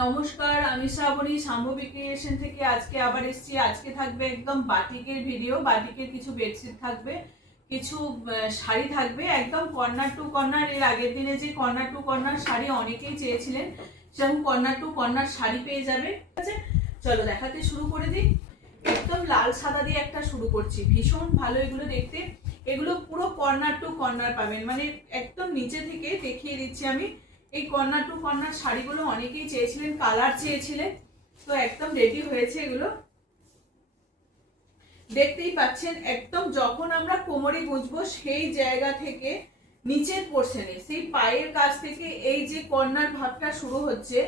নমস্কার, আমি শ্রাবণী শাম্ভবী ক্রিয়েশন থেকে আজকে আবার এসেছি। আজকে থাকবে একদম বাটিকের ভিডিও। বাটিকের কিছু বেডশিট থাকবে, কিছু শাড়ি থাকবে, একদম কর্নার টু কর্নার। এর আগের দিনে যে কর্নার টু কর্নার শাড়ি অনেকেই চেয়েছিলেন, সেরকম কর্নার টু কর্নার শাড়ি পেয়ে যাবে। ঠিক আছে, চলো দেখাতে শুরু করে দিই। একদম লাল সাদা দিয়ে একটা শুরু করছি, ভীষণ ভালো এগুলো দেখতে। এগুলো পুরো কর্নার টু কর্নার পাবেন, মানে একদম নিচে থেকে দেখিয়ে দিচ্ছি আমি। এই কর্নার টু কর্নার শাড়িগুলো অনেকেই চেয়েছিলেন, কালার চেয়েছিলেন, তো একদম রেডি হয়েছে এগুলো। দেখতেই পাচ্ছেন, একদম যখন আমরা কোমরে গুঁজবো সেই জায়গা থেকে নিচের পোর্শনে, সেই পায়ের কাছ থেকে এই যে কর্নার ভাবটা শুরু হচ্ছে,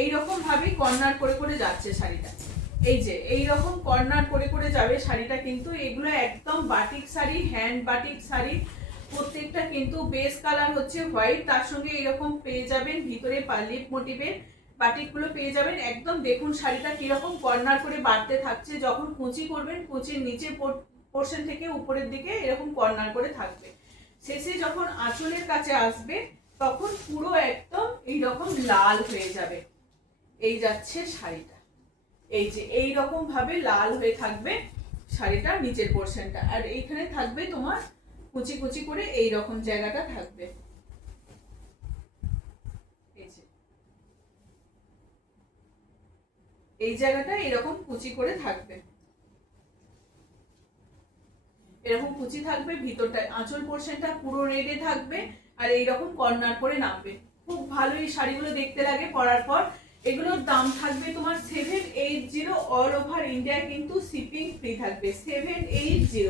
এই রকম ভাবেই কর্নার করে করে যাচ্ছে শাড়িটা। এই যে এই রকম কর্নার করে করে যাবে শাড়িটা। কিন্তু এগুলো একদম batik sari, hand batik sari. প্রত্যেকটা কিন্তু বেস কালার হচ্ছে হোয়াইট, তার সঙ্গে এরকম পেয়ে যাবেন ভিতরে লিপ মোটিভের বাটিকগুলো পেয়ে যাবেন। একদম দেখুন শাড়িটা কিরকম কর্নার করে বাড়তে থাকছে। যখন কুচি করবেন, কুচির নিচে পোর্শন থেকে উপরের দিকে এরকম কর্নার করে থাকবে। শেষে যখন আঁচলের কাছে আসবে, তখন পুরো একদম এইরকম লাল হয়ে যাবে। এই যাচ্ছে শাড়িটা, এই যে এই রকম ভাবে লাল হয়ে থাকবে শাড়িটা নিচের পোর্শনটা। আর এইখানে থাকবে তোমার কুচি কুচি করে এই রকম জায়গাটা থাকবে। এই জায়গাটা এরকম কুচি করে থাকবে, এরকম কুচি থাকবে। ভিতরটা আঁচল পোর্শনটা পুরো রেডে থাকবে, আর এইরকম কর্নার করে নামবে। খুব ভালো এই শাড়িগুলো দেখতে লাগে পরার পর। এগুলোর দাম থাকবে তোমার 780। অল ওভার ইন্ডিয়া কিন্তু শিপিং ফ্রি থাকবে, 780।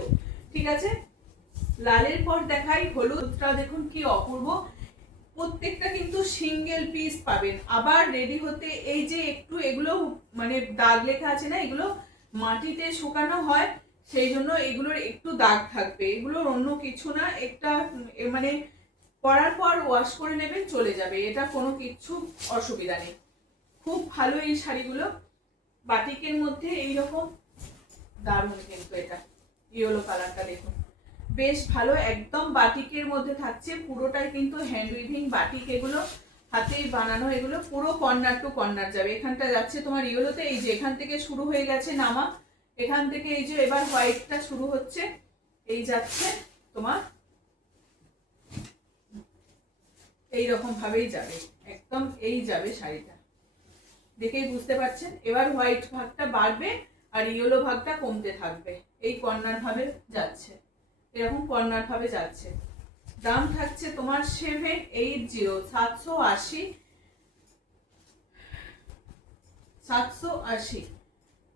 ঠিক আছে, লালের পর দেখাই হলুদটা। দেখুন কি অপূর্ব, প্রত্যেকটা কিন্তু সিঙ্গেল পিস পাবেন। আবার রেডি হতে এই যে একটু এগুলো মানে দাগ লেখা আছে না, এগুলো মাটিতে শুকানো হয়, সেই জন্য এগুলোর একটু দাগ থাকবে। এগুলোর অন্য কিছু না, একটা মানে পরার পর ওয়াশ করে নেবেন, চলে যাবে, এটা কোনো কিছু অসুবিধা নেই। খুব ভালো এই শাড়িগুলো, বাটিকের মধ্যে এইরকম দারুণ। কিন্তু এটা ইয়েলো কালারটা দেখুন, বেশ ভালো, একদম বাটিকের মধ্যে থাকছে। পুরোটাই কিন্তু হ্যান্ড উইভিং বাটিক, এগুলো হাতেই বানানো। এগুলো পুরো কর্নার টু কর্নার যাবে। এখানটা যাচ্ছে তোমার ইয়েলোতে, এই যে এখান থেকে শুরু হয়ে গেছে নামা, এখান থেকে এই যে এবার হোয়াইটটা শুরু হচ্ছে, এই যাচ্ছে তোমার এই রকম ভাবেই যাবে, একদম এই যাবে শাড়িটা। দেখেই বুঝতে পারছেন। এবার হোয়াইট ভাগটা বাড়বে আর ইয়েলো ভাগটা কমতে থাকবে। এই কর্নার ভাবে যাচ্ছে, এরকম কর্নার ভাবে যাচ্ছে। দাম থাকছে তোমার 780, 780, 780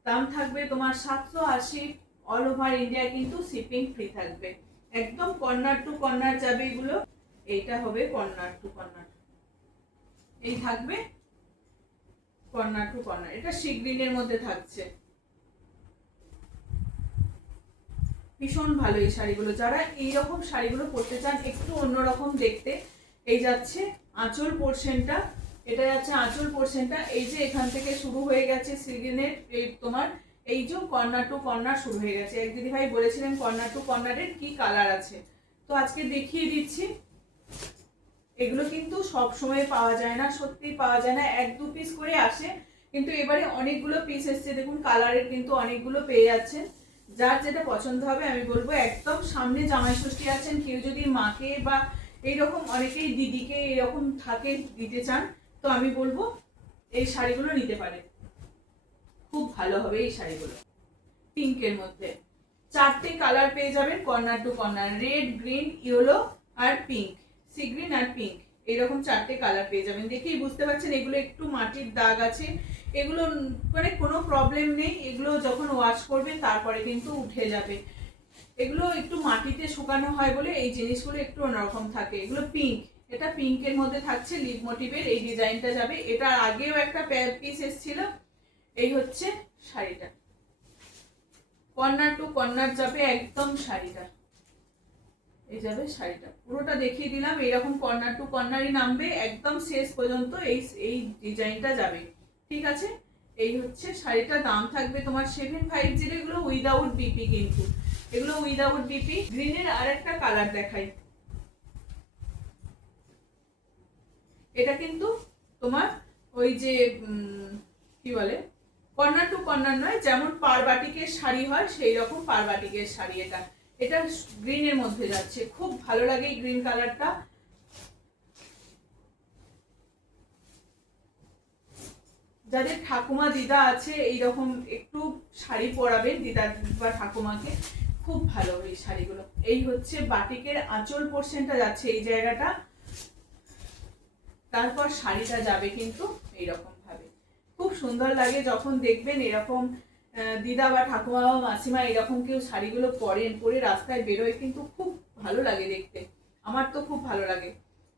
দাম থাকবে তোমার, 780। অল ওভার ইন্ডিয়া কিন্তু শিপিং ফ্রি থাকবে। একদম কর্নার টু কর্নার যাবে এগুলো। এইটা হবে কর্নার টু কর্নার, এই থাকবে কর্নার টু কর্নার। এটা সি গ্রিনের মধ্যে থাকছে, ভীষণ ভালো এই শাড়িগুলো। যারা এইরকম শাড়িগুলো পরতে চান একটু অন্যরকম দেখতে, এই যাচ্ছে আঁচল পোর্শনটা, এটা যাচ্ছে আঁচল পোর্শনটা। এই যে এখান থেকে শুরু হয়ে গেছে সিগ্রিনের, এই তোমার এই যে কর্নার টু কর্নার শুরু হয়ে গেছে। এক দিদি ভাই বলেছিলেন কর্নার টু কর্নারের কি কালার আছে, তো আজকে দেখিয়ে দিচ্ছি। এগুলো কিন্তু সব সময় পাওয়া যায় না, সত্যি পাওয়া যায় না, এক দু পিস করে আসে, কিন্তু এবারে অনেকগুলো পিস এসছে। দেখুন কালারের কিন্তু অনেকগুলো পেয়ে যাচ্ছেন। যার যেটা পছন্দ হবে, আমি বলবো একদম সামনে জামাই ষষ্ঠী আছেন, কেউ যদি মাকে বা এইরকম অনেকেই দিদিকে এরকম থাকে দিতে চান, তো আমি বলবো এই শাড়িগুলো নিতে পারে, খুব ভালো হবে এই শাড়িগুলো। পিঙ্কের মধ্যে 4টে কালার পেয়ে যাবেন, corner to corner, red, green, yellow আর পিঙ্ক, সি গ্রিন আর পিঙ্ক, এরকম 4টে কালার পেয়ে যাবেন। দেখেই বুঝতে পারছেন এগুলো একটু মাটির দাগ আছে, এগুলো মানে কোনো প্রবলেম নেই। এগুলো যখন ওয়াশ করবেন তারপরে কিন্তু উঠে যাবে। এগুলো একটু মাটিতে শুকানো হয় বলে এই জিনিসগুলো একটু অন্যরকম থাকে। এগুলো পিঙ্ক, এটা পিঙ্কের মধ্যে থাকছে, লিপ মোটিভের এই ডিজাইনটা যাবে। এটা আগেও একটা পিস এসেছিল। এই হচ্ছে শাড়িটা, কর্নার টু কর্নার যাবে একদম শাড়িটা, এই যাবে শাড়িটা। পুরোটা দেখিয়ে দিলাম, এরকম কর্নার টু কর্নারই নামবে একদম শেষ পর্যন্ত, এই এই ডিজাইনটা যাবে। ঠিক আছে, এই হচ্ছে শাড়িটা। দাম থাকবে তোমার 750। এগুলো উইদাউট বিপি, কিন্তু এগুলো উইদাউট বিপি। গ্রিনের আর একটা কালার দেখাই, এটা কিন্তু তোমার ওই যে কি বলে কর্নার টু কর্নার নয়, যেমন পাড়বাটিকের শাড়ি হয় সেই রকম পাড়বাটিকের শাড়ি। এটা এটা গ্রিনের মধ্যে যাচ্ছে, খুব ভালো লাগে এই গ্রিন কালারটা। যাদের ঠাকুমা দিদা আছে এইরকম একটু শাড়ি পরাবেন দিদা বা ঠাকুমাকে, খুব ভালো এই শাড়িগুলো। এই হচ্ছে বাটিকের আঁচল পোর্শনটা যাচ্ছে এই জায়গাটা, তারপর শাড়িটা যাবে কিন্তু এইরকম ভাবে। খুব সুন্দর লাগে যখন দেখবেন এরকম দিদা বা ঠাকুমা বা মাসিমা এরকম কেউ শাড়িগুলো পরেন, পরে রাস্তায় বেরোয়, কিন্তু খুব ভালো লাগে দেখতে, আমার তো খুব ভালো লাগে।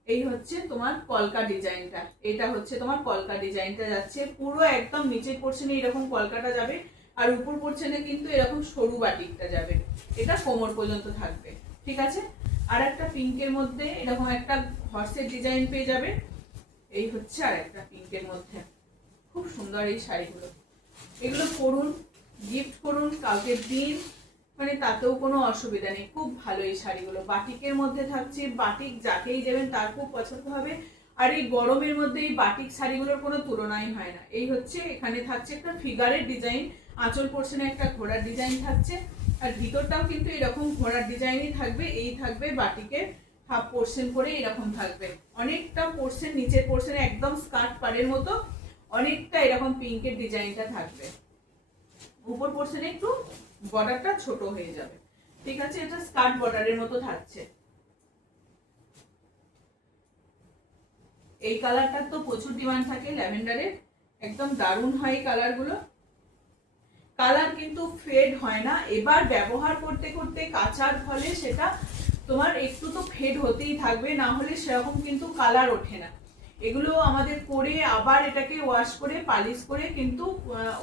এই হচ্ছে তোমার কলকা ডিজাইনটা, এটা হচ্ছে তোমার কলকা ডিজাইনটা যাচ্ছে পুরো একদম নিচের পোর্শনে এরকম কলকাটা যাবে, আর উপর পোর্শনে কিন্তু এরকম সরু বাটিকটা যাবে, এটা কোমর পর্যন্ত থাকবে। ঠিক আছে, আর একটা পিঙ্কের মধ্যে এরকম একটা হর্সের ডিজাইন পেয়ে যাবে। এই হচ্ছে আর একটা পিঙ্কের মধ্যে, খুব সুন্দর এই শাড়িগুলো। এগুলো পরুন, গিফট করুন, কাউকে দিন, মানে তাতেও কোনো অসুবিধা নেই। খুব ভালো এই শাড়িগুলো, বাটিকের মধ্যে থাকছে, বাটিক যাকেই দেবেন তার খুব পছন্দ হবে। আর এই গরমের মধ্যে এই বাটিক শাড়িগুলোর কোনো তুলনাই হয় না। এই হচ্ছে এখানে থাকছে একটা ফিগারের ডিজাইন, আঁচল পোর্শনে একটা ঘোড়ার ডিজাইন থাকছে, আর ভিতরটাও কিন্তু এরকম ঘোড়ার ডিজাইনই থাকবে। এই থাকবে বাটিকের হাফ পোর্শন করে এরকম থাকবে, অনেকটা পোর্শন নিচের পোর্শনে একদম স্কার্ট পাড়ের মতো অনেকটা এরকম পিঙ্কের ডিজাইনটা থাকবে, উপর পোর্শনে একটু বর্ডারটা ছোট হয়ে যাবে। ঠিক আছে, এটা স্কার্ট বর্ডারের মতো থাকছে। এই কালারটার তো প্রচুর ডিমান্ড থাকে ল্যাভেন্ডারের, একদম দারুণ হয় এই কালারগুলো। কালার কিন্তু ফেড হয় না, এবার ব্যবহার করতে করতে কাচার ফলে সেটা তোমার একটু তো ফেড হতেই থাকবে, না হলে সেরকম কিন্তু কালার ওঠে না। এগুলো আমাদের করে আবার এটাকে ওয়াশ করে পালিশ করে, কিন্তু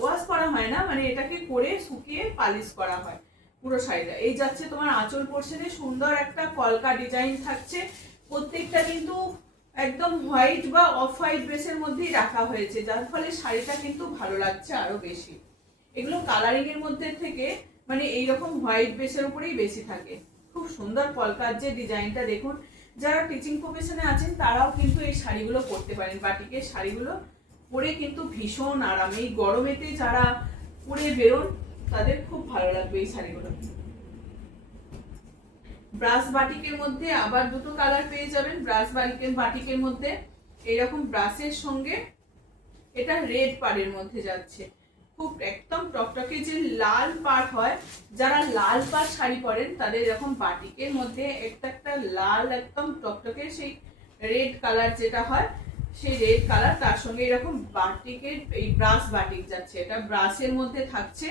ওয়াশ করা হয় না, মানে এটাকে করে শুকিয়ে পালিশ করা হয় পুরো শাড়িটা। এই যাচ্ছে তোমার আঁচল পোর্শনে সুন্দর একটা কলকা ডিজাইন থাকছে, প্রত্যেকটা কিন্তু একদম হোয়াইট বা অফ হোয়াইট বেসের মধ্যেই রাখা হয়েছে, যার ফলে শাড়িটা কিন্তু ভালো লাগছে আরো বেশি। এগুলো কালারিং এর মধ্যে থেকে মানে এইরকম হোয়াইট বেসের উপরেই বেশি থাকে। খুব সুন্দর কলকার যে ডিজাইনটা দেখুন, যারা টিচিং প্রফেশনে আছেন তারাও কিন্তু এই শাড়িগুলো পরতে পারেন, বাটিকের শাড়িগুলো পরে কিন্তু ভীষণ আরাম। এই গরমেতে যারা পরে বেরোন তাদের খুব ভালো লাগবে এই শাড়িগুলো। ব্রাশ বাটিকের মধ্যে আবার দুটো কালার পেয়ে যাবেন। ব্রাশ বাটিকের মধ্যে এইরকম ব্রাশের সঙ্গে এটা রেড পাড়ের মধ্যে যাচ্ছে, খুব একদম টকটকে যে লাল পাড় হয়, যারা লাল পাড় শাড়ি পরেন তাদের এরকম বাটিকের মধ্যে একটা লাল একদম টকটকে সেই রেড কালার যেটা হয়, সেই রেড কালার তার সঙ্গে এরকম বাটিকের এই ব্রাশ বাটিক যাচ্ছে, এটা ব্রাশের মধ্যে থাকছে,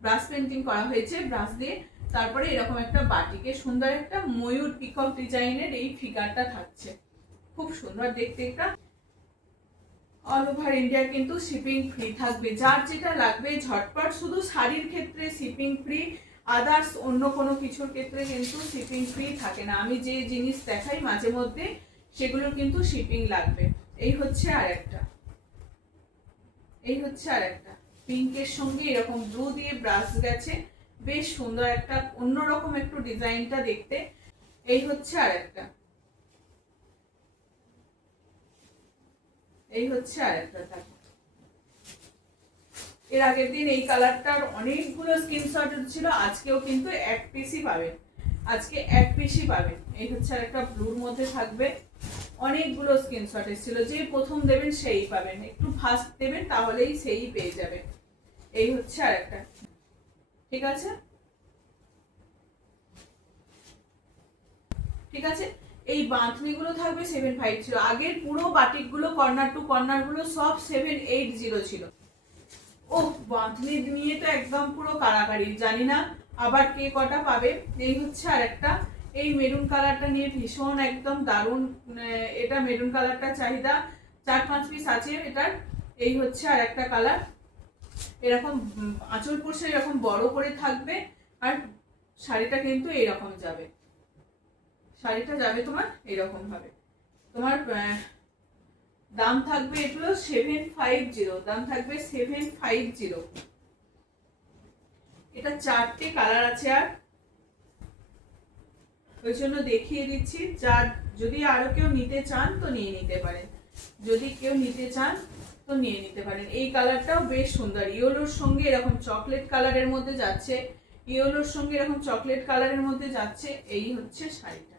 ব্রাশ পেন্টিং করা হয়েছে ব্রাশ দিয়ে, তারপরে এরকম একটা বাটিকে সুন্দর একটা ময়ূর পিকক ডিজাইনের এই ফিগারটা থাকছে, খুব সুন্দর দেখতে। এটা অল ওভার ইন্ডিয়া কিন্তু শিপিং ফ্রি থাকবে, যার যেটা লাগবে ঝটপট। শুধু শাড়ির ক্ষেত্রে শিপিং ফ্রি, আদার্স অন্য কোনো কিছুর ক্ষেত্রে কিন্তু শিপিং ফ্রি থাকে না। আমি যে জিনিস দেখাই মাঝে মধ্যে সেগুলো কিন্তু শিপিং লাগবে। এই হচ্ছে আর একটা, এই হচ্ছে আর একটা পিঙ্কের সঙ্গে এরকম ব্লু দিয়ে ব্রাশ গেছে, বেশ সুন্দর একটা অন্যরকম একটু ডিজাইনটা দেখতে। এই হচ্ছে আর একটা, এই হচ্ছে আর একটা থাকে। এর আগের দিন এই কালারটার অনেকগুলো স্ক্রিনশট ছিল, আজকেও কিন্তু এক পিসই পাবেন, আজকে এক পিসই পাবেন। এই হচ্ছে আর একটা ব্লুর মধ্যে থাকবে, অনেকগুলো স্ক্রিনশট এসেছিল, যে প্রথম দেবেন সেই পাবেন, একটু ফাস্ট দেবেন তাহলেই সেই পেয়ে যাবে। এই হচ্ছে আর একটা, ঠিক আছে ঠিক আছে। এই বাঁধনিগুলো থাকবে 750, আগের পুরো বাটিকগুলো কর্নার টু কর্নার গুলো সব 780 ছিল। ও বাঁধনি নিয়ে তো একদম পুরো কারাকারি, জানি না আবার কে কটা পাবে। এই হচ্ছে আর একটা, এই মেরুন কালারটা নিয়ে ভীষণ একদম দারুণ, এটা মেরুন কালারটা চাহিদা 4-5 পিস আছে এটার। এই হচ্ছে আর একটা কালার, এরকম আঁচল পোর্শন এরকম বড় করে থাকবে, আর শাড়িটা কিন্তু এরকম যাবে, শাড়িটা যাবে তোমার এরকম ভাবে। তোমার দাম থাকবে এগুলো 750, দাম থাকবে 750। এটা 4টে কালার আছে, আর ওই জন্য দেখিয়ে দিচ্ছি, যার যদি আরো কেউ নিতে চান তো নিয়ে নিতে পারেন, যদি কেউ নিতে চান তো তো নিয়ে নিতে পারেন। এই কালারটাও বেশ সুন্দর, ইয়েলোর সঙ্গে এরকম চকলেট কালারের মধ্যে যাচ্ছে, ইয়েলোর সঙ্গে এরকম চকলেট কালারের মধ্যে যাচ্ছে। এই হচ্ছে শাড়িটা,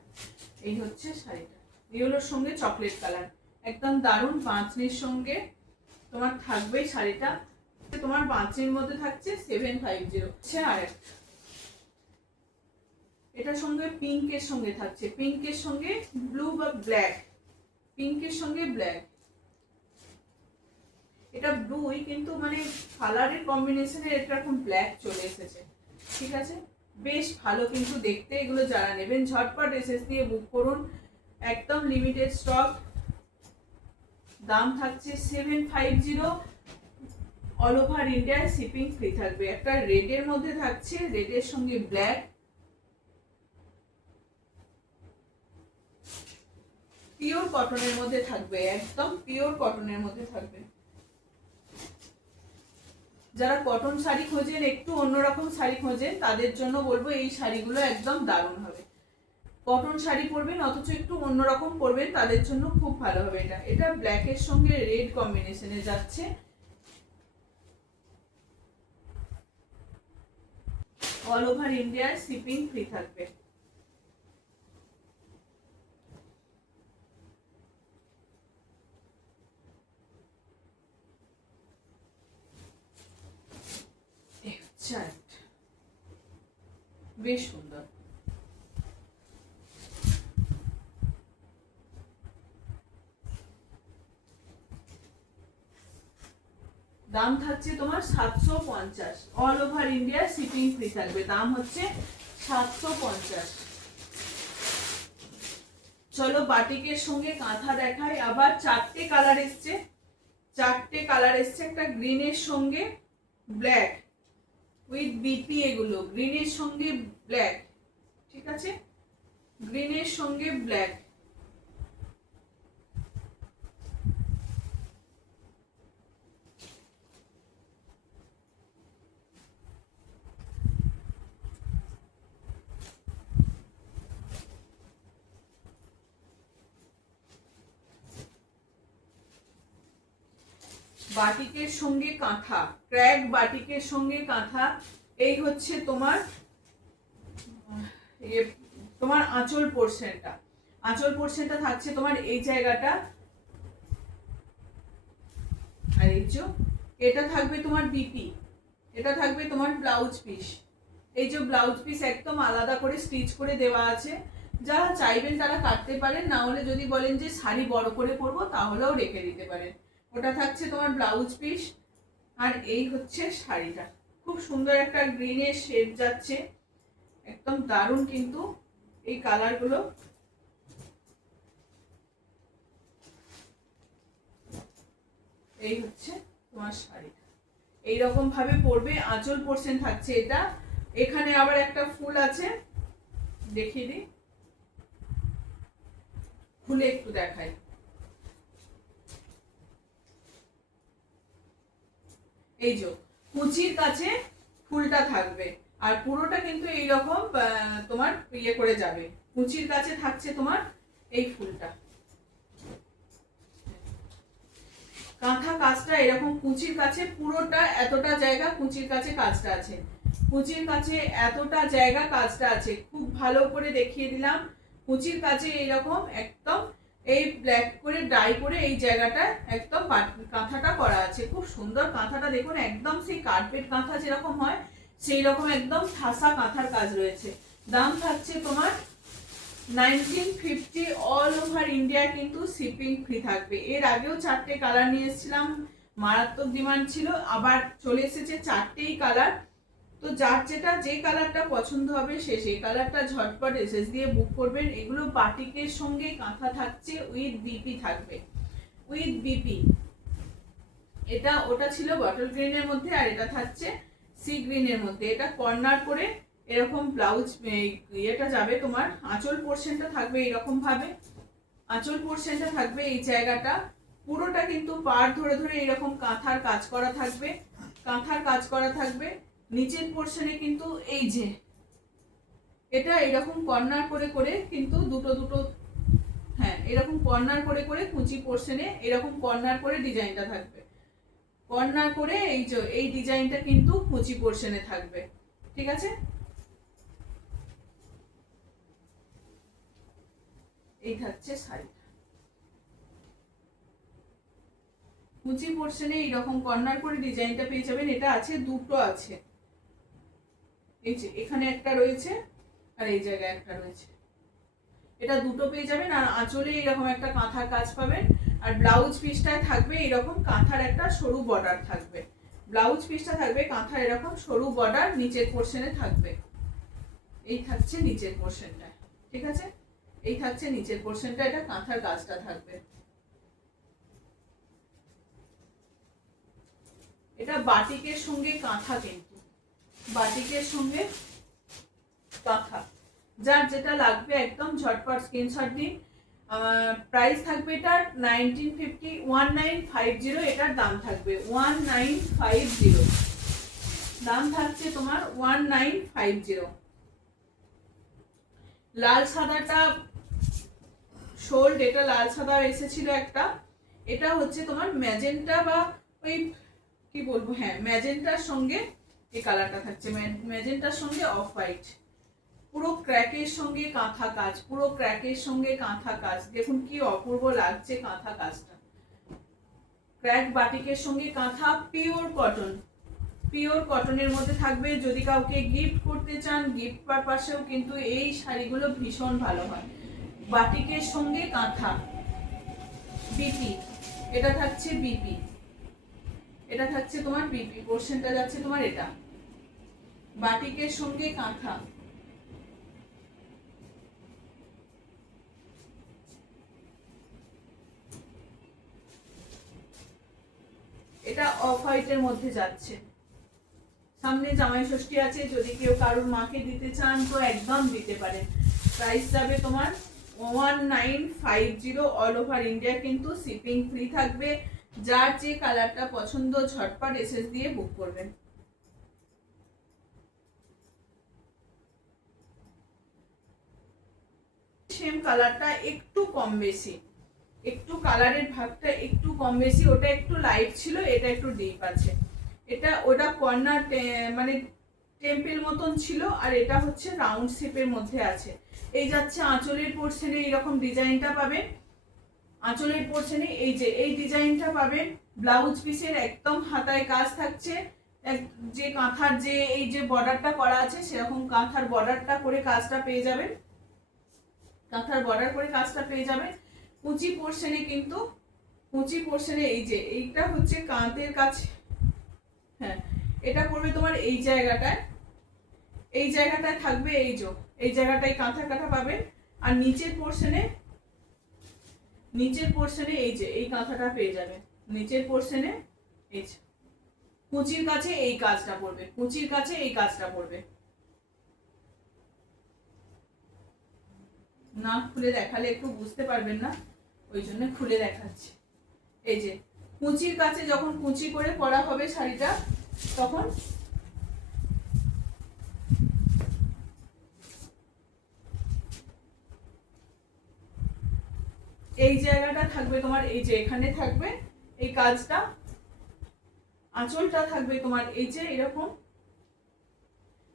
এই হচ্ছে শাড়িটা, ইয়েলোর সঙ্গে চকলেট কালার, একদম দারুণ। বাঁচনির সঙ্গে তোমার থাকবে শাড়িটা, তোমার বাঁচনির মধ্যে থাকছে 750। আর এটার সঙ্গে পিঙ্কের সঙ্গে থাকছে, পিঙ্কের সঙ্গে ব্লু বা ব্ল্যাক, পিঙ্কের সঙ্গে ব্ল্যাক। এটা ব্লুই কিন্তু মানে কালারের কম্বিনেশনে এরকম ব্ল্যাক চলে এসেছে, ঠিক আছে। বেশ ভালো কিন্তু দেখতে। এগুলো যারা নেবেন ঝটপট এসএস দিয়ে বুক করুন, একদম লিমিটেড স্টক। দাম থাকছে 750, অল ওভার ইন্ডিয়ায় শিপিং ফ্রি থাকবে। একটা রেডের মধ্যে থাকছে, রেডের সঙ্গে ব্ল্যাক, পিওর কটনের মধ্যে থাকবে, একদম পিওর কটনের মধ্যে থাকবে। যারা কটন শাড়ি খোঁজেন, একটু অন্যরকম শাড়ি খোঁজেন, তাদের জন্য বলবো এই শাড়িগুলো একদম দারুণ হবে। কটন শাড়ি পরবেন অথচ একটু অন্যরকম পরবেন, তাদের জন্য খুব ভালো হবে। এটা এটা ব্ল্যাকের সঙ্গে রেড কম্বিনেশনে যাচ্ছে। অল ওভার ইন্ডিয়ার শিপিং ফ্রি থাকবে। বেশ সুন্দর। দাম থাকছে তোমার 750, all over India shipping free থাকবে। দাম হচ্ছে 750। চলো বাটিকের সঙ্গে কাঁথা দেখাই। আবার চারটে কালার এসছে, চারটে কালার এসছে। একটা গ্রিনের সঙ্গে ব্ল্যাক উইথ বিপি, এগুলো গ্রিনের সঙ্গে ব্ল্যাক, ঠিক আছে, গ্রিনের সঙ্গে ব্ল্যাক। বাটিকের সঙ্গে কাঁথা, ক্র্যাক বাটিকের সঙ্গে কাঁথা। এই হচ্ছে তোমার তোমার আঁচল পোর্শনটা, আঁচল পোর্শনটা থাকছে তোমার এই জায়গাটা। আর এই যে এটা থাকবে তোমার বিপি, এটা থাকবে তোমার ব্লাউজ পিস। এই যে ব্লাউজ পিস একদম আলাদা করে স্টিচ করে দেওয়া আছে। যারা চাইবেন তারা কাটতে পারেন, না হলে যদি বলেন যে শাড়ি বড় করে পরবো তাহলেও রেখে দিতে পারেন। ওটা থাকছে তোমার ব্লাউজ পিস। আর এই হচ্ছে শাড়িটা, খুব সুন্দর একটা গ্রিনের শেড যাচ্ছে, একদম দারুণ কিন্তু এই কালারগুলো। এই হচ্ছে তোমার শাড়িটা, এইরকম ভাবে পরবে। আঁচল পোর্শন থাকছে এটা। এখানে আবার একটা ফুল আছে, দেখিয়ে দিই, খুলে একটু দেখাই। এই যে কুচির কাছে ফুলটা থাকবে, আর পুরোটা কিন্তু এইরকম তোমার ইয়ে করে যাবে। কুচির কাছে থাকছে তোমার এই ফুলটা, কাঁথা কাজটা এরকম কুচির কাছে, পুরোটা এতটা জায়গা কুচির কাছে কাজটা আছে, কুচির কাছে এতটা জায়গা কাজটা আছে। খুব ভালো করে দেখিয়ে দিলাম। কুচির কাছে এইরকম একদম এই ব্ল্যাক করে ডাই করে এই জায়গাটা একদম কাঁথাটা করা আছে। খুব সুন্দর কাঁথাটা দেখুন, একদম সেই কার্পেট কাঁথা যেরকম হয় সেই রকম একদম ঠাসা কাঁথার কাজ রয়েছে। দাম থাকছে তোমার 1950, অল ওভার ইন্ডিয়া কিন্তু শিপিং ফ্রি থাকবে। এর আগেও চারটে কালার নিয়ে এসেছিলাম, মারাত্মক ডিমান্ড ছিল, আবার চলে এসেছে চারটেই কালার। তো যার যেটা যে কালারটা পছন্দ হবে সে সেই কালারটা ঝটপট এসএস দিয়ে বুক করবেন। এগুলো বাটিকের সঙ্গে কাঁথা থাকছে, উইথ বিপি থাকবে, উইথ বিপি। এটা ওটা ছিল বটল গ্রিনের মধ্যে, আর এটা থাকছে সি গ্রিনের মধ্যে। এটা কর্নার করে এরকম ব্লাউজ ইয়েটা যাবে, তোমার আঁচল পোর্শনটা থাকবে এরকম ভাবে, আঁচল পোর্শনটা থাকবে এই জায়গাটা পুরোটা কিন্তু পাড় ধরে ধরে এরকম কাঁথার কাজ করা থাকবে, কাঁথার কাজ করা থাকবে। নিচের পোর্শনে কিন্তু এই যে এটা এরকম কর্নার করে করে কিন্তু দুটো দুটো, হ্যাঁ এরকম কর্নার করে করে কুচি পোর্শনে এরকম কর্নার করে ডিজাইনটা থাকবে। কর্নার করে এই ডিজাইনটা কিন্তু কুচি পোর্শনে থাকবে, ঠিক আছে। এই থাকছে শাড়িটা কুচি পোর্শনে এইরকম কর্নার করে ডিজাইনটা পেয়ে যাবেন। এটা আছে, দুটো আছে, এই যে এখানে একটা রয়েছে আর এই জায়গায় একটা রয়েছে, এটা দুটো পেয়ে যাবেন। আর আঁচলে এরকম একটা কাঁথার কাজ পাবেন। আর ব্লাউজ পিসটায় থাকবে এরকম কাঁথার একটা সরু বর্ডার থাকবে, ব্লাউজ পিসটা থাকবে কাঁথার এরকম সরু বর্ডার নিচের পোর্শনে থাকবে। এই থাকছে নিচের পোর্শনটা, ঠিক আছে, এই থাকছে নিচের পোর্শনটা, এটা কাঁথার কাজটা থাকবে। এটা বাটিকের সঙ্গে কাঁথা, কিন্তু বাটিকের সঙ্গে কাঁথা, যার যেটা লাগবে একদম ঝটপট স্ক্রিনশট দিন। প্রাইস থাকবে এটার 1950 এটার দাম থাকবে 1950, দাম থাকছে তোমার 1950। লাল সাদাটা শোল্ড, এটা লাল সাদা এসেছিল একটা, এটা হচ্ছে তোমার ম্যাজেন্টা বা ওই কি বলবো, হ্যাঁ ম্যাজেন্টার সঙ্গে এই কালারটা থাকছে, ম্যাজেন্টার সঙ্গে অফ হোয়াইট, পুরো ক্র্যাকের সঙ্গে কাঁথা কাজ, পুরো ক্র্যাকের সঙ্গে কাঁথা কাজ, দেখুন কি অপূর্ব লাগছে কাঁথা কাজটা। ক্র্যাক বাটিকের সঙ্গে কাঁথা, পিওর কটন, পিওর কটনের মধ্যে থাকবে। যদি কাউকে গিফট করতে চান, গিফট পারপাসেও কিন্তু এই শাড়িগুলো ভীষণ ভালো হয়। বাটিকের সঙ্গে কাঁথা, বিপি, এটা থাকছে বিপি, এটা থাকছে তোমার বিপি পোর্শনটা যাচ্ছে তোমার, এটা বাটিকের সঙ্গে কাঁথা। এটা অফ হোয়াইটের মধ্যে যাচ্ছে। সামনে জামাই ষষ্ঠী আছে, যদি কেউ কারোর মাকে দিতে চান তো একদম দিতে পারেন। প্রাইস যাবে তোমার 1950, অল ওভার ইন্ডিয়া কিন্তু শিপিং ফ্রি থাকবে। যার যে কালারটা পছন্দ ঝটপট এসএস দিয়ে বুক করবেন। সেম কালারটা একটু কম বেশি, একটু কালারের ভাগটা একটু কম বেশি, ওটা একটু লাইট ছিল, এটা একটু ডিপ আছে। এটা ওটা কর্নার মানে টেম্পেল মতন ছিল, আর এটা হচ্ছে রাউন্ড শেপের মধ্যে আছে। এই যাচ্ছে আঁচলের পোর্শনে এইরকম ডিজাইনটা পাবেন, আঁচলের পোর্শনে এই যে এই ডিজাইনটা পাবেন। ব্লাউজ পিসের একদম হাতায় কাজ থাকছে, যে কাঁথার যে এই যে বর্ডারটা করা আছে সেরকম কাঁথার বর্ডারটা করে কাজটা পেয়ে যাবেন, কাঁথার বর্ডার করে কাজটা পেয়ে যাবেন। কুচি পোর্শনে কিন্তু কুচি পোর্শনে এই যে এইটা হচ্ছে কাঁধের কাছে, হ্যাঁ এটা পড়বে তোমার এই জায়গাটায়, এই জায়গাটায় থাকবে এই যে এই জায়গাটায় কাঁথা কাঁথা পাবেন। আর নিচের পোর্শনে এই যে এই কাঁথাটা পেয়ে যাবে নিচের পোর্শনে, এই যে কুচির কাছে এই কাজটা পড়বে, কুচির কাছে এই কাজটা পড়বে। না খুলে দেখালে একটু বুঝতে পারবেন না, ওই জন্য খুলে দেখাচ্ছি। এই যে কুচির কাছে যখন কুচি করে পরা হবে শাড়িটা, তখন এই জায়গাটা থাকবে তোমার, এই যে এখানে থাকবে এই কাজটা, আঁচলটা থাকবে তোমার এই যে এরকম,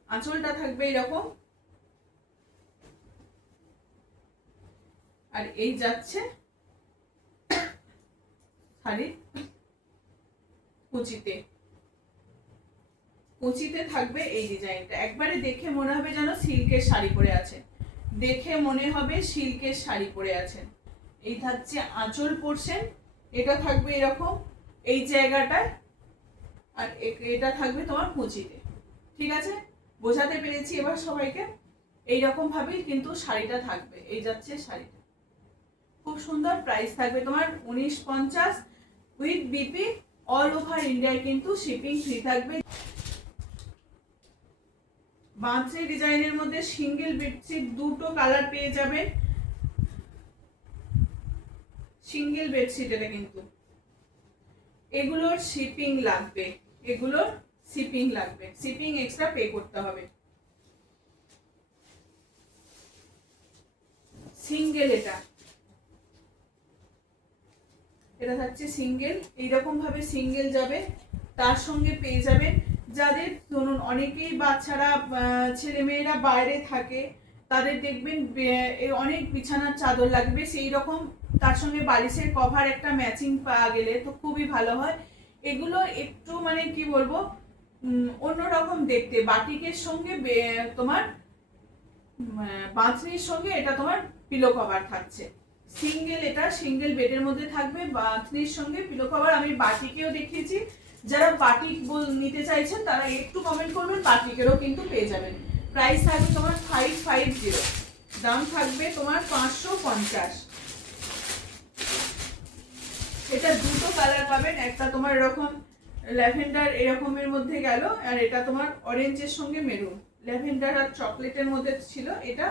আঁচলটা থাকবে এরকম, আর এই যাচ্ছে শাড়ির কুচিতে, কুচিতে থাকবে এই ডিজাইনটা। একবারে দেখে মনে হবে যেন সিল্কের শাড়ি পরে আছে, দেখে মনে হবে সিল্কের শাড়ি পরে আছেন। এই থাকছে আঁচল পোর্শন, এটা থাকবে এরকম এই জায়গাটায়, আর এটা থাকবে তোমার কুচিতে, ঠিক আছে, বোঝাতে পেরেছি এবার সবাইকে। এইরকম ভাবেই কিন্তু শাড়িটা থাকবে, এই যাচ্ছে শাড়িটা, খুব সুন্দর। প্রাইস থাকবে তোমার 1950 উইথ বিপি, অল ওভার ইন্ডিয়ায় কিন্তু শিপিং ফ্রি থাকবে। বাঁচে ডিজাইনের মধ্যে সিঙ্গেল বেডশিট, দুটো কালার পেয়ে যাবেন, সিঙ্গেল বেডশিট। এটা কিন্তু এগুলোর শিপিং লাগবে, এগুলোর শিপিং লাগবে, শিপিং এক্সট্রা পে করতে হবে। সিঙ্গেল, এটা এটা থাকছে সিঙ্গেল, এইরকম ভাবে সিঙ্গেল যাবে। তার সঙ্গে পেয়ে যাবেন যাদের ধরুন অনেকেই বাচ্চারা ছেলেমেয়েরা বাইরে থাকে, তাদের দেখবেন অনেক বিছানার চাদর লাগবে, সেই রকম তার সঙ্গে বালিশের কভার একটা ম্যাচিং পাওয়া গেলে তো খুবই ভালো হয়। এগুলো একটু মানে কি বলবো অন্যরকম দেখতে, বাটিকের সঙ্গে তোমার বাঁচনির সঙ্গে এটা তোমার পিলো কভার থাকছে সিঙ্গেল, এটা সিঙ্গেল বেডের মধ্যে থাকবে বাঁচনির সঙ্গে পিলো কভার। আমি বাটিকেও দেখিয়েছি, যারা বাটিক নিতে চাইছেন তারা একটু কমেন্ট করবেন, বাটিকেরও কিন্তু পেয়ে যাবেন। প্রাইস থাকবে তোমার 550, দাম থাকবে তোমার 550। এটা দুটো কালার পাবেন, একটা তোমার এরকম ল্যাভেন্ডার এরকমের মধ্যে গেল, আর এটা তোমার অরেঞ্জের সঙ্গে মেরুন, ল্যাভেন্ডার আর চকলেটের মধ্যে ছিল, এটা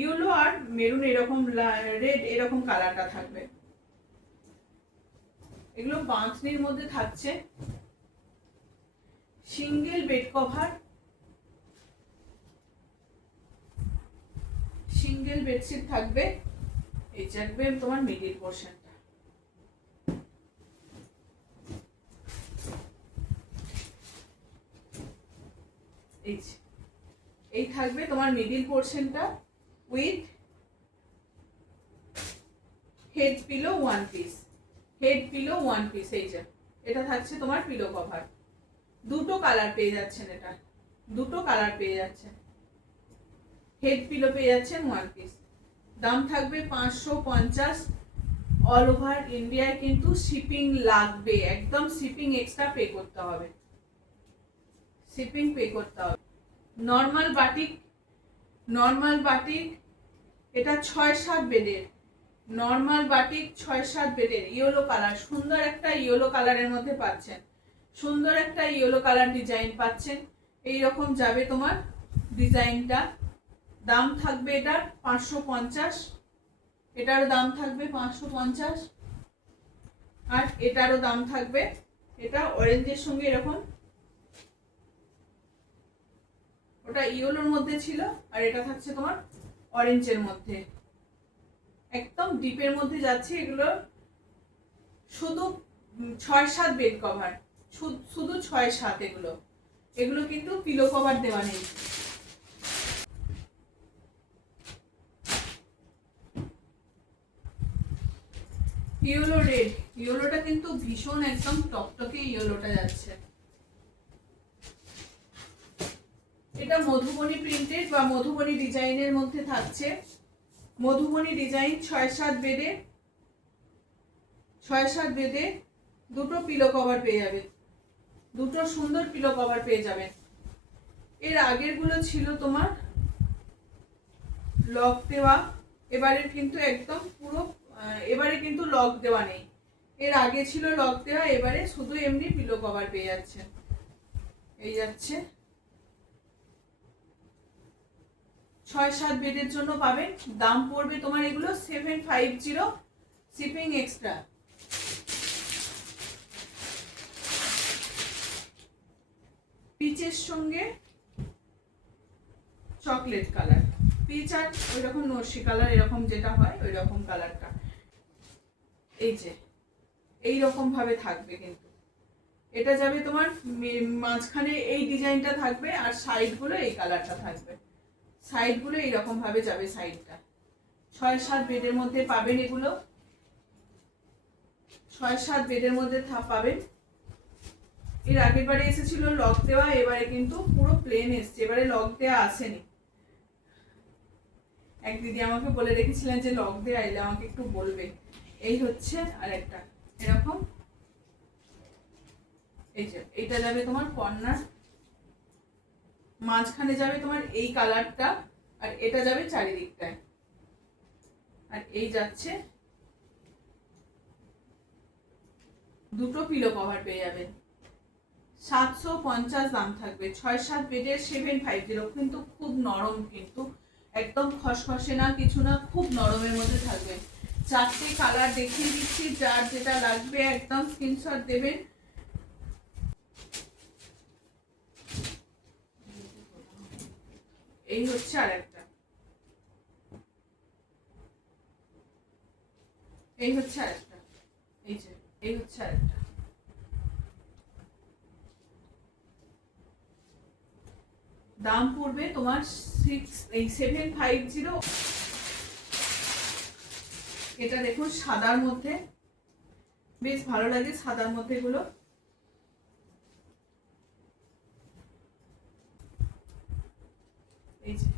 ইয়েলো আর মেরুন এরকম রেড এরকম কালারটা থাকবে। এগুলো বাঁচনির মধ্যে থাকছে। Single bed cover, single bedsheet থাকবে। এই থাকবে তোমার মিডিল পোর্শনটা, এই থাকবে তোমার মিডিল পোর্শনটা with head pillow one piece, head pillow one piece. এই যে এটা থাকছে তোমার পিলো কভার, দুটো কালার পেয়ে যাচ্ছেন, এটা দুটো কালার পেয়ে যাচ্ছেন, হেড পিলো পেয়ে যাচ্ছেন ওয়ান পিস। দাম থাকবে 550। অল ওভার ইন্ডিয়ায় কিন্তু শিপিং লাগবে, একদম শিপিং এক্সট্রা পে করতে হবে, শিপিং পে করতে হবে। নর্মাল বাটিক, নর্মাল বাটিক এটা 6-7 বেডের, নর্মাল বাটিক 6-7 বেডের ইয়েলো কালার, সুন্দর একটা ইয়েলো কালারের মধ্যে পাচ্ছেন, সুন্দর একটা ইয়েলো কালার ডিজাইন পাচ্ছেন। এই রকম যাবে তোমার ডিজাইনটা। দাম থাকবে এটার 550, এটারও দাম থাকবে 550, আর এটারও দাম থাকবে, এটা অরেঞ্জের সঙ্গে এরকম, ওটা ইয়েলোর মধ্যে ছিল আর এটা থাকছে তোমার অরেঞ্জের মধ্যে, একদম ডিপের মধ্যে যাচ্ছে। এগুলো শুধু 6-7 বেড কভার, শুধু 6-7, এগুলো এগুলো কিন্তু পিলো কভার দেওয়া নেই। ইয়েলো রেড, ইয়েলোটা কিন্তু ভীষণ একদম টকটকে ইয়েলোটা যাচ্ছে। এটা মধুবনী প্রিন্টেড বা মধুবনী ডিজাইনের মধ্যে থাকছে, মধুবনী ডিজাইন 6-7 বেডে, 6-7 বেডে দুটো পিলো কভার পেয়ে যাবে, দুটো সুন্দর পিলো কভার পেয়ে যাবেন। এর আগের গুলো ছিল তোমার লক দেওয়া, এবারে কিন্তু একদম পুরো, এবারে কিন্তু লক দেওয়া নেই, এর আগে ছিল লক দেওয়া, এবারে শুধু এমনি পিলো কভার পেয়ে যাচ্ছে। এই যাচ্ছে 6-7 বেডের জন্য পাবেন, দাম পড়বে তোমার এগুলো 750, শিপিং এক্সট্রা। পিচের সঙ্গে চকলেট কালার, পিচ আর ওই রকম নরসি কালার এরকম যেটা হয় ওই রকম কালারটা, এই যে এই রকম ভাবে থাকবে। কিন্তু এটা যাবে তোমার মাঝখানে এই ডিজাইনটা থাকবে আর সাইড গুলো এই কালারটা থাকবে, সাইড গুলো এইরকম ভাবে যাবে সাইডটা। 6-7 বেডের মধ্যে পাবেন এগুলো, 6-7 বেডের মধ্যে পাবেন। এর আগের বারে এসেছিল লক দেওয়া, এবারে কিন্তু পুরো প্লেন এসছে, এবারে লক দেওয়া আসেনি। এক দিদি আমাকে বলে রেখেছিলেন যে লক দেওয়া এলে আমাকে একটু বলবে। এই হচ্ছে আর একটা এরকম, এই যে এইটা যাবে তোমার কর্নার, মাঝখানে যাবে তোমার এই কালারটা, আর এটা যাবে চারিদিকটায়, আর এই যাচ্ছে দুটো পিলো কভার পেয়ে যাবেন। 750 দাম থাকবে। 6-7 বেডের 750, কিন্তু খুব নরম, কিন্তু একদম খসখসে না কিছু না, খুব নরমের মধ্যে থাকবে। 4টে কালার দেখিয়ে দিচ্ছি, যার যেটা লাগবে একদম স্ক্রিনশট দেবেন। এই হচ্ছে আরেকটা, এই হচ্ছে আরেকটা, এই যে এই হচ্ছে আরেকটা। দাম পড়বে তোমার 750। এটা দেখুন সাদার মধ্যে, বেশ ভালো লাগে সাদার মধ্যে এগুলো। এই যে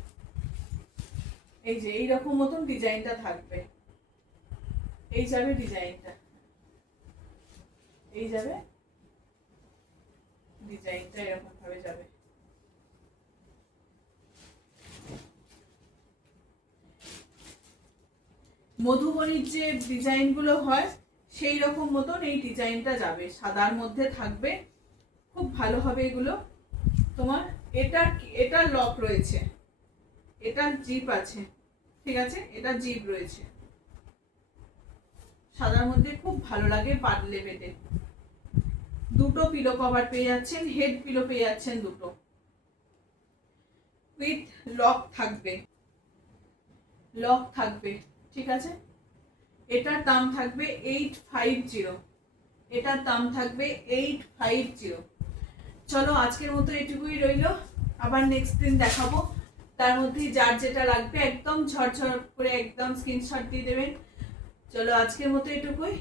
এই যে এইরকম মতন ডিজাইনটা থাকবে, এই যাবে ডিজাইনটা, এই যাবে ডিজাইনটা, এরকম ভাবে যাবে। মধুবনীর যে ডিজাইন গুলো হয় সেই রকম মতন এই ডিজাইনটা যাবে, সাদার মধ্যে থাকবে, খুব ভালো হবে এগুলো তোমার। এটা লক রয়েছে, এটা জিপ আছে, ঠিক আছে, এটা জিপ রয়েছে। সাদার মধ্যে খুব ভালো লাগে বাদলে বেটে। দুটো পিলো কভার পেয়ে যাচ্ছেন, হেড পিলো পেয়ে যাচ্ছেন দুটো, উইথ লক থাকবে, লক থাকবে, ঠিক আছে। এটার দাম থাকবে 850, এটার দাম থাকবে 850। চলো আজকের মতো এটুকুই রইলো, আবার নেক্সট দিন দেখাবো। তার মধ্যে যার যেটা লাগবে একদম ঝরঝর করে একদম স্ক্রিনশট দিয়ে দেবেন। চলো আজকের মতো এটুকুই।